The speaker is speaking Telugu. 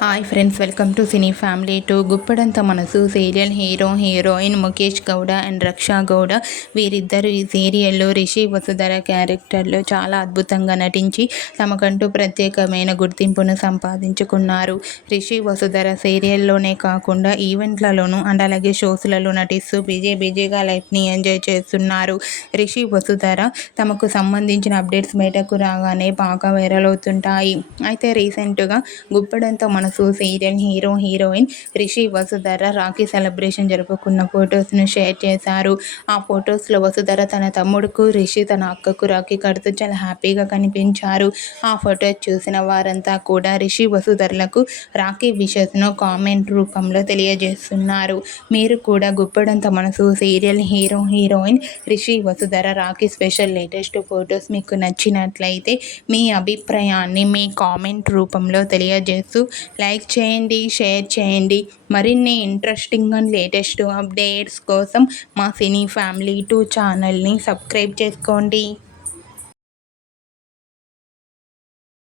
Hi friends, welcome to cine family two. గుప్పడంత మనసు serial hero heroine Mukesh Gowda and Raksha Gowda వీరిద్దరూ ఈ సీరియల్లో రిషి వసుధర క్యారెక్టర్లో చాలా అద్భుతంగా నటించి తమకంటూ ప్రత్యేకమైన గుర్తింపును సంపాదించుకున్నారు. రిషి వసుధర సీరియల్లోనే కాకుండా ఈవెంట్లలోనూ అండ్ అలాగే షోస్లలో నటిస్తూ బిజీగా లైఫ్ని ఎంజాయ్ చేస్తున్నారు. రిషి వసుధర తమకు సంబంధించిన అప్డేట్స్ బయటకు రాగానే బాగా వైరల్ అవుతుంటాయి. అయితే రీసెంట్గా గుప్పడంత మనసు serial hero heroine Rishi Vasudhara Rakhi celebration జరుపుకున్న ఫొటోస్ను షేర్ చేశారు. ఆ ఫొటోస్లో వసుధర తన తమ్ముడుకు, రిషి తన అక్కకు రాఖీ కడుతూ చాలా హ్యాపీగా కనిపించారు. ఆ ఫొటోస్ చూసిన వారంతా కూడా రిషి వసుధరలకు రాఖీ విషెస్ను కామెంట్ రూపంలో తెలియజేస్తున్నారు. మీరు కూడా గుప్పడంత మనసు serial hero heroine Rishi Vasudhara Rakhi special latest photos మీకు నచ్చినట్లయితే మీ అభిప్రాయాన్ని మీ కామెంట్ రూపంలో తెలియజేస్తూ లైక్ చేయండి, షేర్ చేయండి. మరిన్ని ఇంట్రెస్టింగ్ అండ్ లేటెస్ట్ అప్డేట్స్ కోసం మా సినీ ఫ్యామిలీ 2 ఛానల్ని సబ్స్క్రైబ్ చేసుకోండి.